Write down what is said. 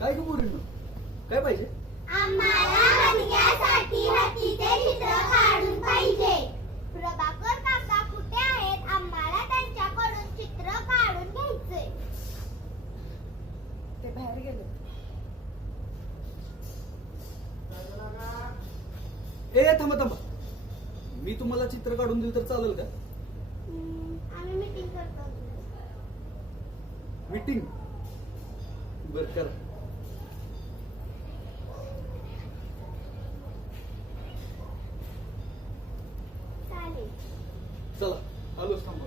काय पाहिजे? आम्हाला हलग्यासाठी हत्तीचे चित्र काढून पाहिजे. प्रभाकर काका कुठे आहेत? आम्हाला त्यांच्याकडून चित्र काढून घ्यायचे ते बाहेर गेले. ए थांबा थांबा. मी तुम्हाला चित्र काढून दिलं तर चालेल का? आम्ही मीटिंग करतो. मीटिंग बर कर चालेल चला आलोच थांबा